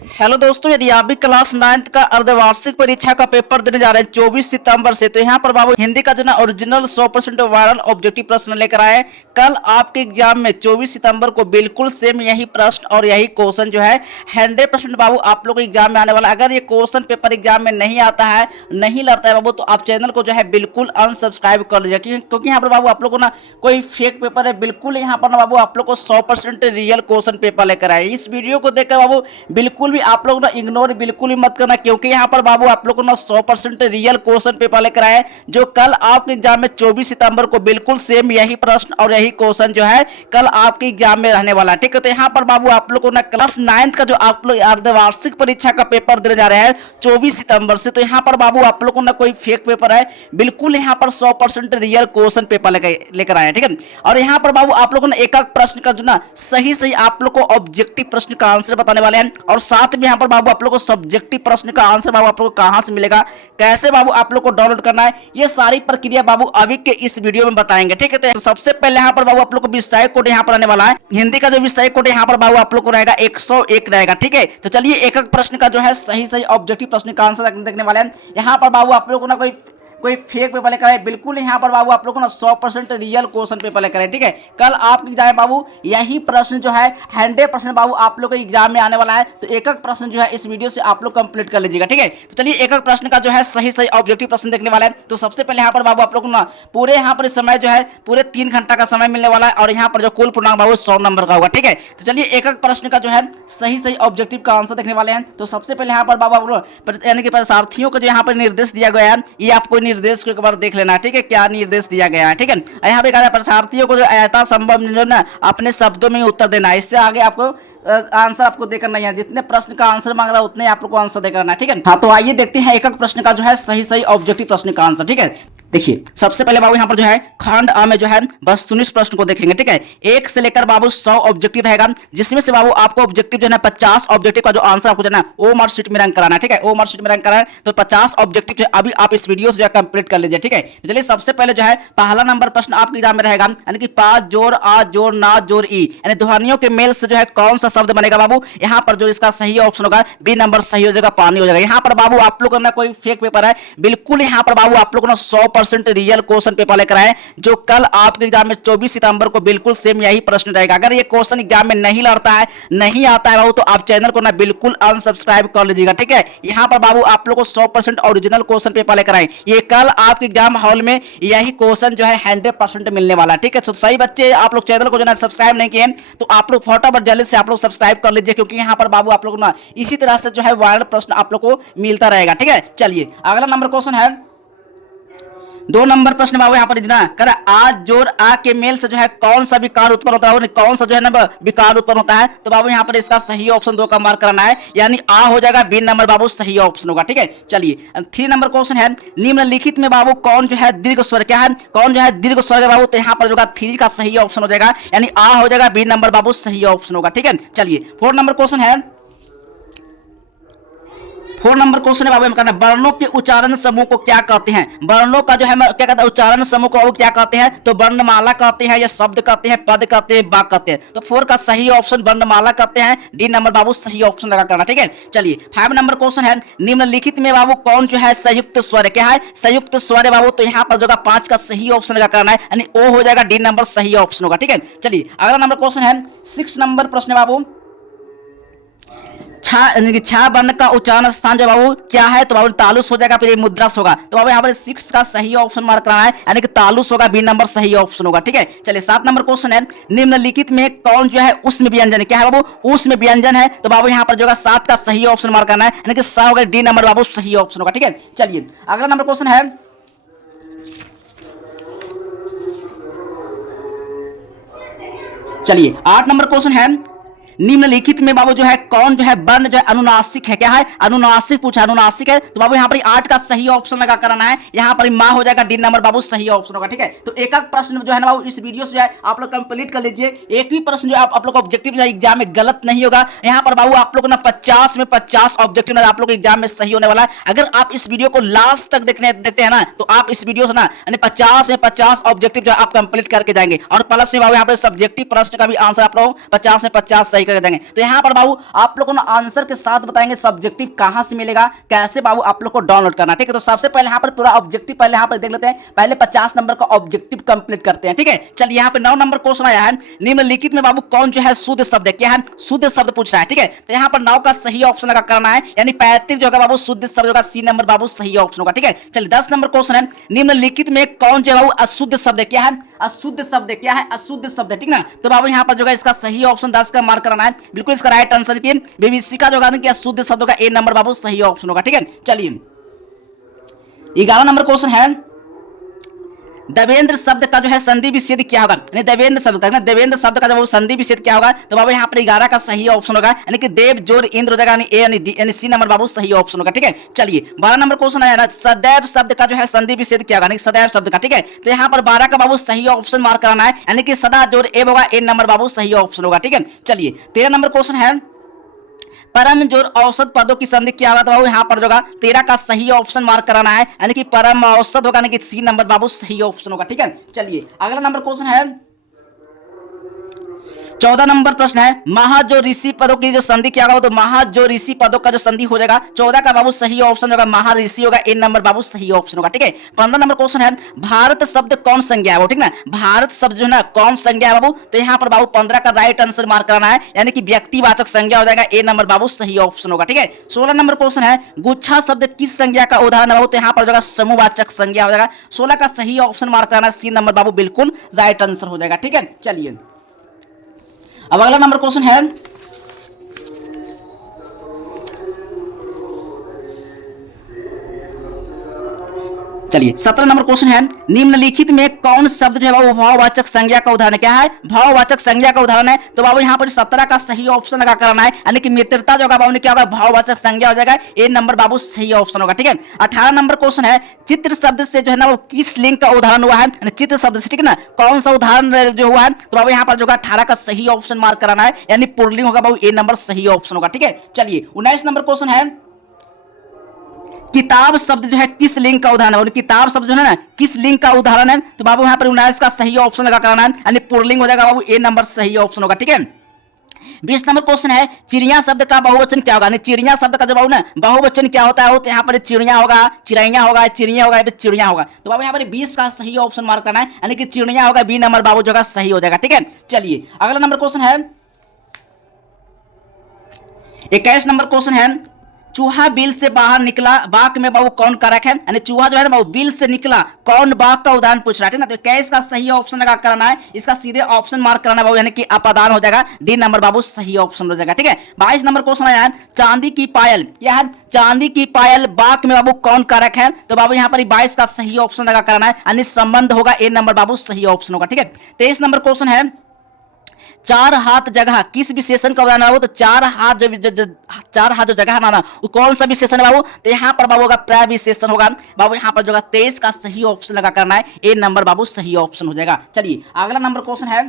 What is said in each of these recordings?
Hello दोस्तों, यदि आप भी क्लास 9th का अर्धवार्षिक परीक्षा का पेपर देने जा रहे हैं 24 सितंबर से, तो यहाँ पर बाबू हिंदी का जो ना ओरिजिनल 100% वायरल ऑब्जेक्टिव प्रश्न लेकर आए। कल आपके एग्जाम में 24 सितंबर को बिल्कुल सेम यही प्रश्न और यही क्वेश्चन जो है 100% बाबू आप लोग को एग्जाम में आने वाला। अगर ये क्वेश्चन पेपर एग्जाम में नहीं आता है, नहीं लड़ता है बाबू, तो आप चैनल को जो है बिल्कुल अनसब्सक्राइब कर लीजिए, क्योंकि यहाँ पर बाबू आप लोग को ना कोई फेक पेपर है, बिल्कुल यहाँ पर ना बाबू आप लोग को 100% रियल क्वेश्चन पेपर लेकर आए। इस वीडियो को देखकर बाबू बिल्कुल भी आप लोग ना इग्नोर बिल्कुल ही मत करना, क्योंकि यहाँ पर बाबू आप लोग को ना 100% रियल क्वेश्चन पेपर लेकर आए, जो कल आपके एग्जाम में 24 सितंबर को बिल्कुल सेम यही प्रश्न और यही क्वेश्चन जो है कल आपके एग्जाम में रहने वाला है। ठीक है, तो यहाँ पर बाबू आप लोग को ना क्लास 9th का जो आप लोग अर्धवार्षिक परीक्षा का पेपर देने जा रहे हैं 24 सितंबर से, तो यहाँ पर बाबू आप लोग को ना कोई फेक पेपर है, बिल्कुल यहाँ पर 100% रियल क्वेश्चन पेपर लेकर आए। ठीक है, और यहाँ पर बाबू आप लोग को ना एक प्रश्न का जो ना सही सही आप लोग को ऑब्जेक्टिव प्रश्न का आंसर बताने वाले हैं, और साथ में यहाँ पर बाबू आप लोग को सब्जेक्टिव प्रश्न का आंसर बाबू आप लोग को कहां से मिलेगा, कैसे बाबू आप लोग को डाउनलोड करना है, ये सारी प्रक्रिया बाबू अभी के इस वीडियो में बताएंगे। ठीक है, तो सबसे पहले यहाँ पर बाबू आप लोग को विषय कोड यहाँ पर आने वाला है। हिंदी का जो विषय कोड यहाँ पर बाबू आप लोग को रहेगा 101 रहेगा। ठीक है, तो चलिए एक एक प्रश्न का जो है सही सही ऑब्जेक्टिव प्रश्न का आंसर देखने वाले हैं। यहाँ पर बाबू आप लोग को ना कोई फेक पेपर लेकर आए, बिल्कुल यहाँ पर बाबू आप लोग को ना 100% रियल क्वेश्चन पेपर लेकर आए। ठीक है, कल आपके एग्जाम में बाबू यही प्रश्न जो है 100% बाबू आप लोग के एग्जाम में आने वाला है, तो एक एक प्रश्न जो है इस वीडियो से आप लोग कंप्लीट कर लीजिएगा। ठीक है, तो चलिए एक एक प्रश्न का जो है सही सही ऑब्जेक्टिव प्रश्न देखने वाला है। तो सबसे पहले यहाँ पर बाबू आप लोग को ना पूरे यहाँ पर समय जो है पूरे 3 घंटा का समय मिलने वाला है, और यहाँ पर जो कुल पूर्णांक बाबू 100 नंबर का होगा। ठीक है, तो चलिए एक एक प्रश्न का जो है सही सही ऑब्जेक्टिव का आंसर देखने वाले हैं। तो सबसे पहले यहाँ पर बाबू आप लोग यानी कि परीक्षार्थियों को जो यहाँ पर निर्देश दिया गया है, ये आपको निर्देश को एक बार देख लेना है। ठीक है, क्या निर्देश दिया गया है। ठीक है, यहाँ पे कहा है परीक्षार्थियों को जो यथासंभव जो ना अपने शब्दों में उत्तर देना है, इससे आगे आपको आंसर आपको देकर नहीं है, जितने प्रश्न का आंसर मांग रहा है उतने आप लोग को आंसर देकर है। ठीक है, हाँ तो आइए देखते हैं एक एक प्रश्न का जो है सही सही ऑब्जेक्टिव प्रश्न का आंसर। ठीक है, देखिए सबसे पहले बाबू यहाँ पर जो है खंड आ में जो है वस्तुनिष्ठ प्रश्न को देखेंगे। ठीक है, 1 से लेकर बाबू 100 ऑब्जेक्टिव रहेगा, जिसमें से बाबू आपको ऑब्जेक्टिव जो है 50 ऑब्जेक्टिव का जो आंसर आपको जो है वो मार्कशीट में रैंक कराना है। ठीक है, वो मार्कशीट में रैंक कराना है, तो 50 ऑब्जेक्टिव जो है अभी आप इस वीडियो से जो है कंप्लीट कर लीजिए। ठीक है, तो चलिए सबसे पहले जो है पहला नंबर प्रश्न आपके एग्जाम में रहेगा, यानी कि 5 जोड़ आ जोड़ ना जोड़ ई, यानी ध्वनियों के मेल से जो है कौन सा शब्द बनेगा बाबू। यहाँ पर जो इसका सही ऑप्शन होगा बी नंबर सही हो जाएगा, पानी हो जाएगा। यहाँ पर बाबू आप लोग ना कोई फेक पेपर है, बिल्कुल यहाँ पर बाबू आप लोग ना 100% रियल क्वेश्चन पेपर लेकर आए, जो कल आपके एग्जाम में 24 सितंबर को बिल्कुल सेम यही प्रश्न रहेगा। अगर ये क्वेश्चन एग्जाम में नहीं लड़ता है, नहीं आता है बाबू, तो आप चैनल को ना बिल्कुल अनसब्सक्राइब कर लीजिएगा। ठीक है, यहाँ पर बाबू आप लोग को 100% ओरिजिनल क्वेश्चन पेपर लेकर आए, ये कल आपके एग्जाम हॉल में यही क्वेश्चन जो है 100% मिलने वाला है। ठीक है, तो सही बच्चे आप लोग चैनल को जो है सब्सक्राइब नहीं किए, तो आप लोग फटाफट जल्दी से आप लोग सब्सक्राइब कर लीजिए, क्योंकि यहाँ पर बाबू आप लोग ना इसी तरह से जो है वायरल प्रश्न आप लोग को मिलता रहेगा। ठीक है, चलिए अगला नंबर क्वेश्चन है 2 नंबर प्रश्न बाबू यहाँ पर ना कर आज जोर आ के मेल से जो है कौन सा विकार उत्पन्न होता है, कौन सा जो है ना विकार उत्पन्न होता है। तो बाबू यहाँ पर इसका सही ऑप्शन 2 का मार्क कराना है, यानी आ हो जाएगा, बी नंबर बाबू सही ऑप्शन होगा। ठीक है, चलिए 3 नंबर क्वेश्चन है निम्नलिखित में बाबू कौन जो है दीर्घ स्वर, क्या है कौन जो है दीर्घ स्वर है बाबू। तो यहाँ पर जो 3 का सही ऑप्शन हो जाएगा, यानी आ हो जाएगा, बी नंबर बाबू सही ऑप्शन होगा। ठीक है, चलिए 4 नंबर क्वेश्चन है 4 नंबर क्वेश्चन है बाबू कहना वर्णों के उच्चारण समूह को क्या कहते हैं। वर्णों का जो है क्या कहते हैं उच्चारण समूह को क्या कहते हैं, तो वर्णमाला कहते हैं, या शब्द कहते हैं, पद कहते हैं, वाक्य कहते हैं। तो 4 का सही ऑप्शन वर्णमाला कहते हैं, डी नंबर बाबू सही ऑप्शन लगा करना। ठीक है, चलिए 5 नंबर क्वेश्चन है निम्नलिखित में बाबू कौन जो है संयुक्त स्वर है, क्या है संयुक्त स्वर है बाबू। तो यहाँ पर जो 5 का सही ऑप्शन लगा करना है, यानी ओ हो जाएगा, डी नंबर सही ऑप्शन होगा। ठीक है, चलिए अगला नंबर क्वेश्चन है 6 नंबर प्रश्न है बाबू छा वर्ण का उच्चारण स्थान जो बाबू क्या है, तो बाबू तालुस हो जाएगा, फिर ये मुद्रास होगा। तो बाबू यहाँ पर 6 का सही ऑप्शन मार्क कराना है, यानी कि तालुस होगा, बी नंबर सही ऑप्शन होगा। ठीक है, चलिए 7 नंबर क्वेश्चन है निम्नलिखित में कौन जो है उसमें व्यंजन है, क्या है बाबू उसमें व्यंजन है। तो बाबू यहाँ पर जो 7 का सही ऑप्शन मार्क करना है, यानी कि सा होगा, डी नंबर बाबू सही ऑप्शन होगा। ठीक है, चलिए अगला नंबर क्वेश्चन है चलिए 8 नंबर क्वेश्चन है निम्नलिखित में बाबू जो है कौन जो है वर्ण जो है अनुनासिक है, क्या है अनुनासिक पूछा, अनुनासिक है। तो बाबू यहाँ पर 8 का सही ऑप्शन लगा कराना है, यहाँ पर माँ हो जाएगा, डी नंबर बाबू सही ऑप्शन होगा। ठीक है, तो एक एक प्रश्न जो है ना बाबू इस वीडियो से जो है आप लोग कंप्लीट कर लीजिए, एक भी प्रश्न जो आप लोग ऑब्जेक्टिव जो है एग्जाम में गलत नहीं होगा। यहाँ पर बाबू आप लोग ना 50 में 50 ऑब्जेक्टिव आप लोग एग्जाम में सही होने वाला है। अगर आप इस वीडियो को लास्ट तक देखते हैं ना, तो आप इस वीडियो से ना 50 में 50 ऑब्जेक्टिव जो आप कंप्लीट करके जाएंगे, और प्लस में बाबू यहाँ पर सब्जेक्टिव प्रश्न का भी आंसर आप लोग 50 में 50 सही लेकर जाएंगे। तो यहाँ पर बाबू आप लोगों ने आंसर के साथ बताएंगे सब्जेक्टिव कहां से मिलेगा, कैसे बाबू आप लोग को डाउनलोड करना। ठीक है, तो सबसे पहले यहाँ पर पूरा ऑब्जेक्टिव पहले यहाँ पर देख लेते हैं। पहले 50 नंबर का ऑब्जेक्टिव कंप्लीट करते हैं। ठीक है, चलिए यहाँ पे 9 नंबर क्वेश्चन आया है, निम्नलिखित में बाबू कौन जो है शुद्ध शब्द है, क्या है शुद्ध शब्द पूछ रहा है। ठीक है, तो यहाँ पर 9 का सही ऑप्शन लगा करना है, यानी 35 जो होगा बाबू शुद्ध शब्द होगा, सी नंबर बाबू सही ऑप्शन होगा। ठीक है, चलिए 10 नंबर क्वेश्चन है, निम्नलिखित में कौन जो है बाबू अशुद्ध शब्द है, क्या है अशुद्ध शब्द है, क्या है अशुद्ध शब्द है। ठीक ना, तो बाबू यहाँ पर जो है इसका सही ऑप्शन 10 का मार्क करना है, बिल्कुल इसका राइट आंसर की बीबीसी का जो होगा कि अशुद्ध शब्द होगा, ए नंबर बाबू सही ऑप्शन होगा। ठीक है, चलिए 11 नंबर क्वेश्चन है, देवेंद्र शब्द का जो है संधि विच्छेद क्या होगा, यानी देवेंद्र शब्द का, देवेंद्र शब्द का जब संधि विच्छेद क्या होगा, तो बाबू यहाँ पर 11 का सही ऑप्शन होगा, यानी कि देव जोर इंद्र हो जाएगा, यानी ए यानी डी यानी सी नंबर बाबू सही ऑप्शन होगा। ठीक है, चलिए 12 नंबर क्वेश्चन आया ना, सदैव शब्द का जो है संधि विच्छेद क्या होगा, सदैव शब्द का। ठीक है, तो यहाँ पर 12 का बाबू सही ऑप्शन मार्क कराना है, यानी कि सदा जोर ए होगा, ए नंबर बाबू सही ऑप्शन होगा। ठीक है, चलिए 13 नंबर क्वेश्चन है, परम जोर औसत पदों की संधि क्या होगा, तो बाबू यहाँ पर जो होगा 13 का सही ऑप्शन मार्क कराना है, यानी कि परम औसत होगा, यानी कि सी नंबर बाबू सही ऑप्शन होगा। ठीक है, चलिए अगला नंबर क्वेश्चन है, 14 नंबर प्रश्न है, महा जो ऋषि पदों की जो संधि क्या होगा, तो महा जो ऋषि पदों का जो संधि हो जाएगा, 14 का बाबू सही ऑप्शन होगा, महा ऋषि होगा, ए नंबर बाबू सही ऑप्शन होगा। ठीक है, 15 नंबर क्वेश्चन है, भारत शब्द कौन संज्ञा है, ठीक ना, भारत शब्द जो है ना कौन संज्ञा है बाबू, तो यहाँ पर बाबू 15 का राइट आंसर मार्क करना है, यानी कि व्यक्तिवाचक संज्ञा हो जाएगा, ए नंबर बाबू सही ऑप्शन होगा। ठीक है, 16 नंबर क्वेश्चन है, गुच्छा शब्द किस संज्ञा का उदाहरण है बाबू, तो यहाँ पर जो समूहवाचक संज्ञा हो जाएगा, 16 का सही ऑप्शन मार्क करना है, सी नंबर बाबू बिल्कुल राइट आंसर हो जाएगा। ठीक है, चलिए अब अगला नंबर क्वेश्चन है, चलिए 17 नंबर क्वेश्चन है, निम्नलिखित में कौन शब्द जो है वो भाववाचक संज्ञा का उदाहरण है, क्या है भाववाचक संज्ञा का उदाहरण है, तो बाबू यहाँ पर 17 का सही ऑप्शन लगा करना है, यानी कि मित्रता जो होगा बाबू ने क्या होगा भाववाचक संज्ञा हो जाएगा, ए नंबर बाबू सही ऑप्शन होगा। ठीक है, 18 नंबर क्वेश्चन है, चित्र शब्द से जो है ना वो किस लिंग का उदाहरण हुआ है, चित्र शब्द से, ठीक है ना, कौन सा उदाहरण जो हुआ है, तो बाबू यहाँ पर जो 18 का सही ऑप्शन मार्क कराना है, यानी पुल्लिंग होगा बाबू, ए नंबर सही ऑप्शन होगा। ठीक है, चलिए 19 नंबर क्वेश्चन है, किताब शब्द जो है किस लिंग का उदाहरण है, किताब शब्द जो है ना किस लिंग का उदाहरण है, तो बाबू यहाँ पर 19 का सही ऑप्शन लगा कराना है, यानी पुल्लिंग हो जाएगा बाबू, ए नंबर सही ऑप्शन होगा। ठीक है, 20 नंबर क्वेश्चन है, चिड़िया शब्द का बहुवचन क्या होगा, चिड़िया शब्द का जो बाबू ना बहुवचन क्या होता है, तो यहाँ पर चिड़िया होगा, चिड़ैया होगा, चिड़िया होगा, चिड़िया होगा, तो बाबू यहाँ पर 20 का सही ऑप्शन मार्क करना है, यानी कि चिड़िया होगा, बी नंबर बाबू जो होगा सही हो जाएगा। ठीक है, चलिए अगला नंबर क्वेश्चन है, 21 नंबर क्वेश्चन है, चूहा बिल से बाहर निकला, बाग में बाबू कौन कारक है, यानी चूहा जो है ना बाबू बिल से निकला, कौन बाग का उदाहरण पूछ रहा है, ठीक ना, तो क्या इसका सही ऑप्शन लगा करना है, इसका सीधे ऑप्शन मार्क करना है बाबू, यानी कि अपादान हो जाएगा, डी नंबर बाबू सही ऑप्शन हो जाएगा। ठीक है, 22 नंबर क्वेश्चन आया है, चांदी की पायल, क्या है चांदी की पायल बाग में बाबू कौन कारक है, तो बाबू यहाँ पर 22 का सही ऑप्शन लगा करना है, यानी संबंध होगा, ए नंबर बाबू सही ऑप्शन होगा। ठीक है, 23 नंबर क्वेश्चन है, चार हाथ जगह किस विशेषण का उदाहरण है बाबू, तो चार हाथ जो जगह ना वो कौन सा विशेषण है बाबू, तो यहाँ पर बाबू होगा प्रविशेषण होगा बाबू, यहाँ पर जो 23 का सही ऑप्शन लगा करना है, ए नंबर बाबू सही ऑप्शन हो जाएगा। चलिए अगला नंबर क्वेश्चन है,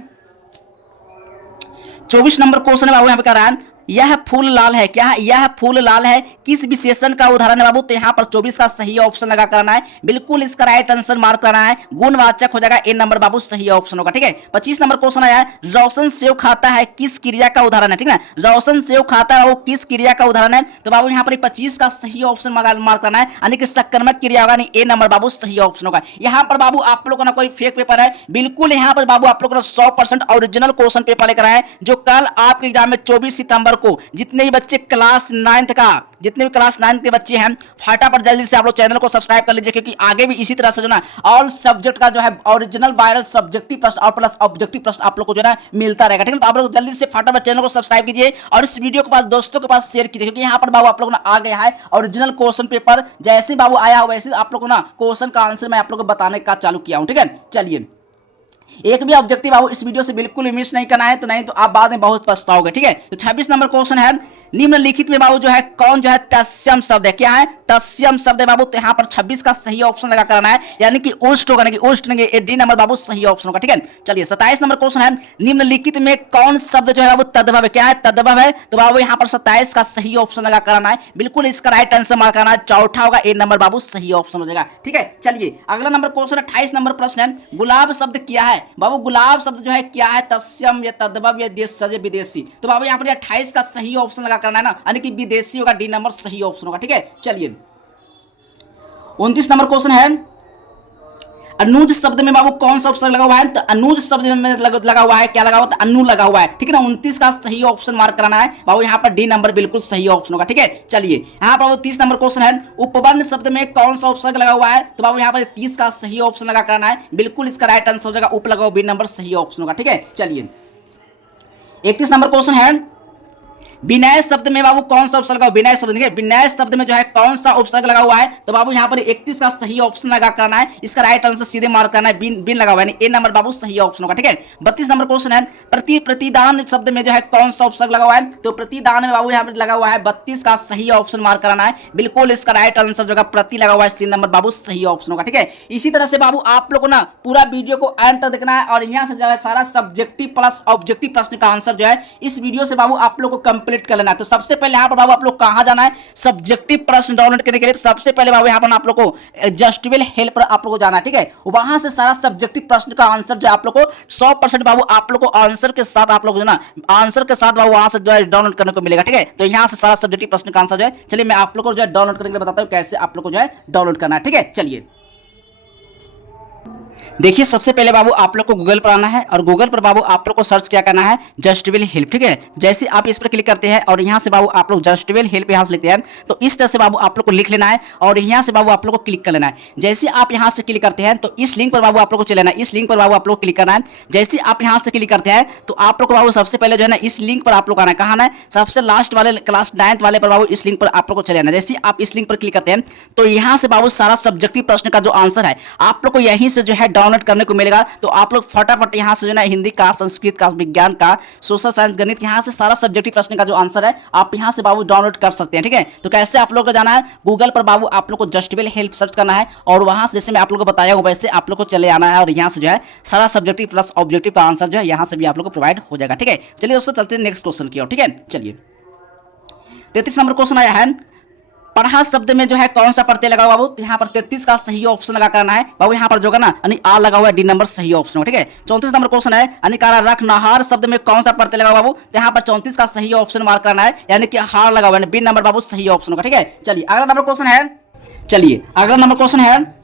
24 नंबर क्वेश्चन है बाबू, यहाँ पे कह रहा है, यह फूल लाल है, क्या है यह फूल लाल है किस विशेषण का उदाहरण है बाबू, तो यहाँ पर 24 का सही ऑप्शन लगा करना है, बिल्कुल इसका राइट आंसर मार्क करना है, गुणवाचक हो जाएगा, ए नंबर बाबू सही ऑप्शन होगा। ठीक है, 25 नंबर क्वेश्चन आया है, रोशन सेव खाता है किस क्रिया का उदाहरण है, ठीक है, रोशन सेव खाता है वो किस क्रिया का उदाहरण है, तो बाबू यहाँ पर 25 का सही ऑप्शन मार्क करना है, यानी कि सकर्मक क्रिया होगा, ए नंबर बाबू सही ऑप्शन होगा। यहाँ पर बाबू आप लोगों का कोई फेक पेपर है, बिल्कुल यहाँ पर बाबू आप लोगों ने 100% ओरिजिनल क्वेश्चन पेपर लेकर आए, जो कल आपके एग्जाम में 24 सितंबर को जितने भी बच्चे क्लास 9th का, जितने भी क्लास 9th के बच्चे हैं, फटाफट जल्दी से आप लोग चैनल को सब्सक्राइब कर लीजिए, क्योंकि आगे भी इसी तरह से जो ना ऑल सब्जेक्ट का जो है ओरिजिनल वायरल सब्जेक्टिव प्रश्न और प्लस ऑब्जेक्टिव प्रश्न आप लोग को जो है मिलता रहेगा। ठीक है, तो आप लोग जल्दी से फटाफट चैनल को सब्सक्राइब कीजिए और इस वीडियो के पास दोस्तों के पास शेयर कीजिए, क्योंकि यहाँ पर बाबू आप लोगों ने आ गया है ओरिजिनल क्वेश्चन पेपर, जैसे बाबू आया हो वैसे आप लोगों ना क्वेश्चन का आंसर मैं आप लोग को बताने का चालू किया हूँ। ठीक है, चलिए एक भी ऑब्जेक्टिव बाबू इस वीडियो से बिल्कुल मिस नहीं करना है, तो नहीं तो आप बाद में बहुत पछताओगे। ठीक है, तो 26 नंबर क्वेश्चन है, निम्नलिखित में बाबू जो है कौन जो है तत्सम शब्द है, क्या है तत्सम शब्द है बाबू। तो यहाँ पर 26 का सही ऑप्शन लगा करना है, यानी कि उष्ट होगा, कि उष्ट नहीं, डी नंबर बाबू सही ऑप्शन होगा। ठीक है, चलिए 27 नंबर क्वेश्चन है, निम्नलिखित में कौन शब्द जो है बाबू तद्भव है, क्या है तद्भव है। तो बाबू यहाँ पर 27 का सही ऑप्शन लगा करना है, बिल्कुल इसका राइट आंसर मार्क करना है, चौथा होगा ए नंबर बाबू सही ऑप्शन हो जाएगा। ठीक है, चलिए अगला नंबर क्वेश्चन 28 नंबर प्रश्न है, गुलाब शब्द क्या है बाबू, गुलाब शब्द जो है क्या है तत्सम या तद्भव या देश सजे विदेशी। तो बाबू यहाँ पर 28 का सही ऑप्शन लगा करना है ना, यानी कि विदेशी होगा, डी नंबर सही ऑप्शन होगा। ठीक है, चलिए 29 नंबर क्वेश्चन है, अनुज शब्द में बाबू कौन सा उपसर्ग लगा हुआ है। तो अनुज शब्द में लगा हुआ है, क्या लगा हुआ है, अनु लगा हुआ है। ठीक है ना, 29 का सही ऑप्शन मार्क कराना है बाबू, यहाँ पर डी नंबर बिल्कुल सही ऑप्शन होगा। ठीक है, चलिए यहाँ पर बाबू 30 नंबर क्वेश्चन है, उपवर्ण शब्द में कौन सा उपसर्ग लगा हुआ है। तो बाबू यहाँ पर 30 का सही ऑप्शन लगा करना है, बिल्कुल इसका राइट आंसर हो जाएगा उप लगाओ, बी नंबर सही ऑप्शन होगा। ठीक है, चलिए 31 नंबर क्वेश्चन है, विनय शब्द में बाबू कौन सा उपसर्ग, विनय शब्द देखिए, विनय शब्द में जो है कौन सा उपसर्ग लगा हुआ है। तो बाबू यहाँ पर 31 का सही ऑप्शन लगा करना है, इसका राइट आंसर सीधे मार्क करना है, बिन लगा हुआ है, ए नंबर बाबू सही ऑप्शन होगा। ठीक है, 32 नंबर क्वेश्चन है, प्रतिदान शब्द में जो है कौन सा उपसर्ग लगा हुआ है। तो प्रतिदान में बाबू यहाँ पर लगा हुआ है 32 का सही ऑप्शन मार्क कराना है, बिल्कुल इसका राइट आंसर जो है प्रति लगा हुआ है, सी नंबर बाबू सही ऑप्शन होगा। ठीक है, इसी तरह से बाबू आप लोग को ना पूरा वीडियो को एंड तक देखना है, और यहाँ से जो है सारा सब्जेक्टिव प्लस ऑब्जेक्टिव प्रश्न का आंसर जो है इस वीडियो से बाबू आप लोग को कंप्लीट कर लेना है। तो सबसे पहले यहाँ पर बाबू आप लोग कहाँ जाना है, सब्जेक्टिव प्रश्न डाउनलोड करने के लिए। तो सबसे पहले बाबू यहाँ पर आप लोग को जस्टिबल हेल्प पर आप लोग को जाना है। ठीक है, वहां से सारा सब्जेक्टिव प्रश्न का आंसर जो आप लोग को 100% बाबू आप लोग को आंसर के साथ आप लोग जो ना आंसर के साथ बाबू वहां से जो है डाउनलोड करने को मिलेगा। ठीक है, तो यहाँ से सारा सब्जेक्टिव प्रश्न का आंसर जो है, चलिए मैं आप लोग को जो है डाउनलोड करने के लिए बताता हूँ कैसे आप लोग को जो है डाउनलोड करना है। ठीक है, चलिए देखिए सबसे पहले बाबू आप लोग को गूगल पर आना है, और गूगल पर बाबू आप लोग को सर्च क्या करना है, जस्टिबल हेल्प। ठीक है, जैसे आप इस पर क्लिक करते हैं और यहाँ से बाबू आप लोग जस्टिबल हेल्प यहाँ से लिखते हैं, तो इस तरह से बाबू आप लोग को लिख लेना है, और यहाँ से बाबू आप लोग को क्लिक कर लेना है। जैसे आप यहाँ से क्लिक करते हैं तो इस लिंक पर बाबू आप लोग को चले लेना है, इस लिंक पर बाबू आप लोग क्लिक करना है। जैसे आप यहाँ से क्लिक करते हैं तो आप लोग को बाबू सबसे पहले जो है ना इस लिंक पर आप लोग आना है, कहाँ है, सबसे लास्ट वाले क्लास 9th वाले पर बाबू इस लिंक पर आप लोग को चले आना है। जैसे आप इस लिंक पर क्लिक करते हैं तो यहाँ से बाबू सारा सब्जेक्टिव प्रश्न का जो आंसर है आप लोग को यहीं से जो है डाउनलोड करने को मिलेगा। तो आप लोग फटाफट यहाँ से जो है हिंदी का, संस्कृत का, विज्ञान का, सोशल साइंस, गणित, यहाँ से सारा सब्जेक्टिव प्रश्न का जो आंसर है आप यहाँ से बाबू डाउनलोड कर सकते हैं। ठीक है, तो कैसे आप लोग को जाना है, गूगल पर बाबू आप लोग को जस्टिबल हेल्प सर्च करना है, और वहां से जैसे मैं आप लोग को बताया हूँ वैसे आप लोग को चले आना है, और यहाँ से जो है सारा सब्जेक्टिव प्लस ऑब्जेक्टिव का आंसर जो है यहाँ से भी आप लोग को प्रोवाइड हो जाएगा। ठीक है, चलिए दोस्तों चलते हैं नेक्स्ट क्वेश्चन की ओर। ठीक है, चलिए 33 नंबर क्वेश्चन आया है, पढ़ा शब्द में जो है कौन सा प्रत्यय लगा हुआ बाबू। तो यहाँ पर 33 का सही ऑप्शन लगा करना है बाबू, यहाँ पर जो है ना यानी आ लगा हुआ है, डी नंबर सही ऑप्शन होगा। ठीक है, 34 नंबर क्वेश्चन है, यानी रखनहार शब्द में कौन सा प्रत्यय लगा हुआ बाबू। तो यहाँ पर 34 का सही ऑप्शन मार्क करना है, यानी कि हार लगा हुआ है, बी नंबर बाबू सही ऑप्शन होगा। ठीक है, चलिए अगला नंबर क्वेश्चन है, चलिए अगला नंबर क्वेश्चन है,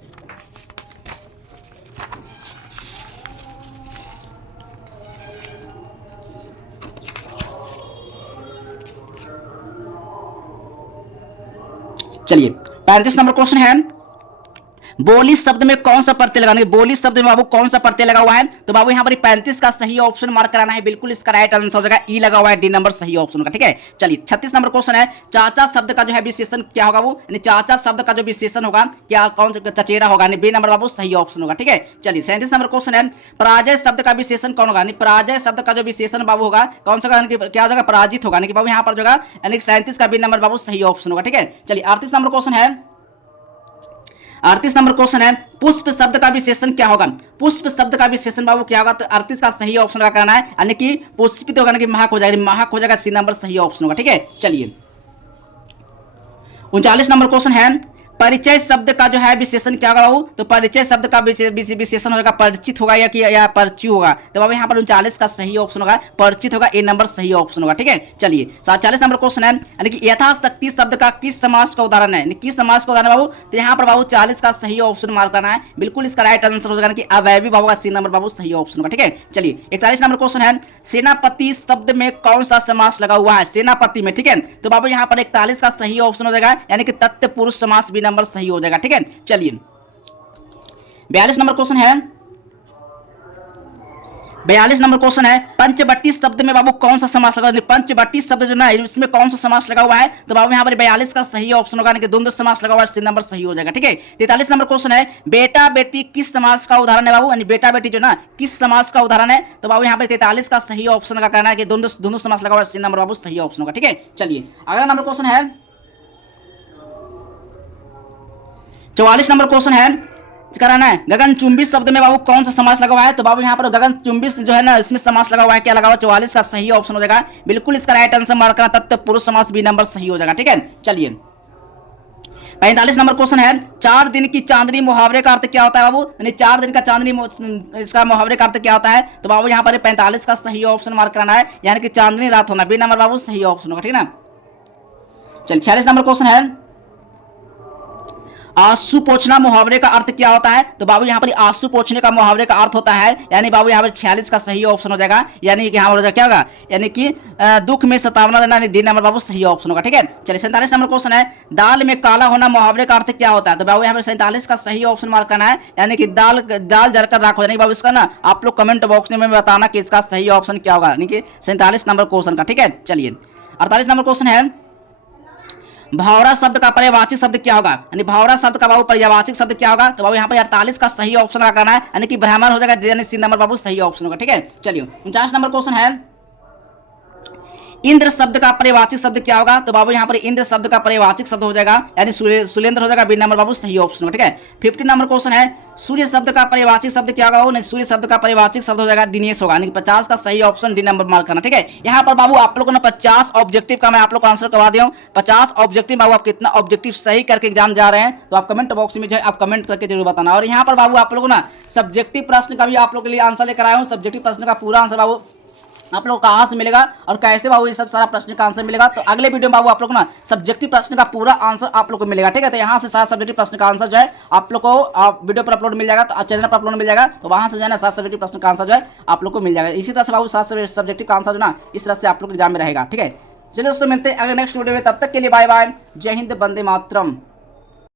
चलिए 35 नंबर क्वेश्चन है, बोली शब्द में कौन सा प्रत्यय लगाना है। बोली शब्द में बाबू कौन सा प्रत्यय लगा हुआ है। तो बाबू यहाँ पर 35 का सही ऑप्शन मार्क कराना है, बिल्कुल इसका राइट आंसर हो जाएगा ई लगा हुआ है, डी नंबर सही ऑप्शन का। ठीक है, चलिए 36 नंबर क्वेश्चन है, चाचा शब्द का जो है विशेषण क्या होगा वो, यानी चाचा शब्द का जो विशेषण होगा क्या, कौन चचेरा होगा, बी नंबर बाबू सही ऑप्शन होगा। ठीक है, चलिए 37 नंबर क्वेश्चन है, पराजय शब्द का विशेषण कौन होगा। पराजय शब्द का जो विशेषण बाबू होगा कौन सा, क्या होगा, पराजित होगा, बाबू यहाँ पर जो है 37 का बी नंबर बाबू सही ऑप्शन होगा। ठीक है, चलिए 38 नंबर क्वेश्चन है, 38 नंबर क्वेश्चन है, पुष्प शब्द का विशेषण क्या होगा। पुष्प शब्द का विशेषण बाबू क्या होगा। तो 38 का सही ऑप्शन का करना है, यानी कि पुष्पित होगा, कि महक हो जाएगा, महक हो जाएगा, सी नंबर सही ऑप्शन होगा। ठीक है, चलिए 39 नंबर क्वेश्चन है, परिचय शब्द का जो है विशेषण क्या होगा बाबू। तो परिचय शब्द का विशेषण होगा परिचित होगा या परिचय होगा। तो बाबू यहाँ पर 39 का सही ऑप्शन होगा परिचित होगा, ए नंबर सही ऑप्शन होगा। ठीक है, चलिए 47 नंबर क्वेश्चन है, यानी कि यथाशक्ति शब्द का किस समास का उदाहरण है, किस समास का उदाहरण बाबू। तो यहाँ पर बाबू 40 का सही ऑप्शन मार्क करना है, बिल्कुल इसका राइट आंसर हो जाएगा कि अवैवी बाबू का सी नंबर बाबू सही ऑप्शन होगा। ठीक है, चलिए 41 नंबर क्वेश्चन है, सेनापति शब्द में कौन सा समास लगा हुआ है, सेनापति में। ठीक है, तो बाबू यहाँ पर 41 का सही ऑप्शन हो जाएगा, यानी कि तत्पुरुष समास बी नंबर सही हो जाएगा। ठीक है, चलिए 42 नंबर क्वेश्चन है, 42 नंबर क्वेश्चन है, पंचवटी शब्द में बाबू कौन सा समास लगा? पंचवटी शब्द जो ना इसमें कौन सा समास लगा हुआ है? तो बाबू यहाँ पर 42 का सही ऑप्शन होगा, द्वंद्व समास लगा हुआ है, सी नंबर सही हो जाएगा। ठीक है। 43 नंबर क्वेश्चन है, बेटा बेटी किस समास का उदाहरण है बाबू? यानी बेटा बेटी जो ना किस समास का उदाहरण है? तो बाबू यहाँ पर 43 का सही ऑप्शन का कहना है कि द्वंद्व समास लगा हुआ है, सी नंबर बाबू सही ऑप्शन होगा। ठीक है। चलिए अगला नंबर क्वेश्चन है 44 नंबर क्वेश्चन है, कराना है, गगनचुंबी शब्द में बाबू कौन सा समास लगा हुआ है? तो बाबू यहाँ पर गगनचुंबी जो है ना इसमें समास लगा हुआ है, क्या लगा हुआ है? 44 का सही ऑप्शन हो जाएगा। बिल्कुल इसका राइट आंसर मार्क करना, तत्पुरुष समास बी नंबर सही हो जाएगा। ठीक है। चलिए 45 नंबर क्वेश्चन है, 4 दिन की चांदनी मुहावरे का अर्थ क्या होता है बाबू? यानी 4 दिन का चांदनी इसका मुहावरे का अर्थ क्या होता है? तो बाबू यहाँ पर 45 का सही ऑप्शन मार्क करना है, यानी कि चांदनी रात होना, बी नंबर बाबू सही ऑप्शन होगा। ठीक है ना। चलिए 46 नंबर क्वेश्चन है, आंसू पोंछना मुहावरे का अर्थ क्या होता है? तो बाबू यहाँ पर आंसू पोंछने का मुहावरे का अर्थ होता है, यानी बाबू यहाँ पर 46 का सही ऑप्शन हो जाएगा, यानी कि यहाँ पर क्या होगा? यानी कि दुख में सतावना देना, डी नंबर बाबू सही ऑप्शन होगा। ठीक है। चलिए 47 नंबर क्वेश्चन है, दाल में काला होना मुहावरे का अर्थ क्या होता है? तो बाबू यहाँ पर 47 का सही ऑप्शन मार्क करना है, यानी कि दाल जलकर राख हो जाएगी। बाबू इसका ना आप लोग कमेंट बॉक्स में बताना कि इसका सही ऑप्शन क्या होगा, यानी कि 47 नंबर क्वेश्चन का। ठीक है। चलिए 48 नंबर क्वेश्चन है, भावरा शब्द का पर्यायवाची शब्द क्या होगा? यानी भावरा शब्द का बाबू पर्यायवाची शब्द क्या होगा? तो बाबू यहाँ पर 48 का सही ऑप्शन लगाना है, यानी कि ब्राह्मण हो जाएगा, यानी सी नंबर बाबू सही ऑप्शन होगा। ठीक है। चलिए 49 नंबर क्वेश्चन है, इंद्र शब्द का पर्यायवाची शब्द क्या होगा? तो बाबू यहाँ पर इंद्र शब्द का पर्यायवाची शब्द हो जाएगा, यानी सुरेंद्र हो जाएगा, बी नंबर बाबू सही ऑप्शन होगा। ठीक है। 50 नंबर क्वेश्चन है, सूर्य शब्द का पर्यायवाची शब्द क्या होगा? नहीं, सूर्य शब्द का पर्यायवाची शब्द हो जाएगा दिनेश होगा, यानी 50 का सही ऑप्शन डी नंबर मार्क करना। ठीक है। यहाँ पर बाबू आप लोगों ने 50 ऑब्जेक्टिव का मैं आप लोग को आंसर करवा दिया हूँ। 50 ऑब्जेक्टिव बाबू आप कितना ऑब्जेक्टिव सही करके एग्जाम जा रहे हैं, तो आप कमेंट बॉक्स में जो है आप कमेंट करके जरूर बताना। और यहाँ पर बाबू आप लोगों ना सब्जेक्टिव प्रश्न का भी आप लोग के लिए आंसर लेकर आया हूँ। सब्जेक्टिव प्रश्न का पूरा आंसर बाबू आप लोग कहाँ से मिलेगा और कैसे बाबू ये सब सारा प्रश्न का आंसर मिलेगा, तो अगले वीडियो में बाबू आप लोग ना सब्जेक्टिव प्रश्न का पूरा आंसर आप लोग को मिलेगा। ठीक है। तो यहाँ से सारा सब्जेक्टिव प्रश्न का आंसर जो है आप लोग को वीडियो पर अपलोड मिल जाएगा, तो चैनल पर अपलोड मिल जाएगा, तो वहाँ से जो है ना सारा सब्जेक्टिव प्रश्न का आंसर जो है आप लोग को मिल जाएगा। इसी तरह से बाबू सारा सब्जेक्टिव का आंसर जो ना इस तरह से आप लोग एग्जाम में रहेगा। ठीक है। चलिए दोस्तों मिलते हैं अगले नेक्स्ट वीडियो में, तब तक के लिए बाय बाय, जय हिंद, वंदे मातरम।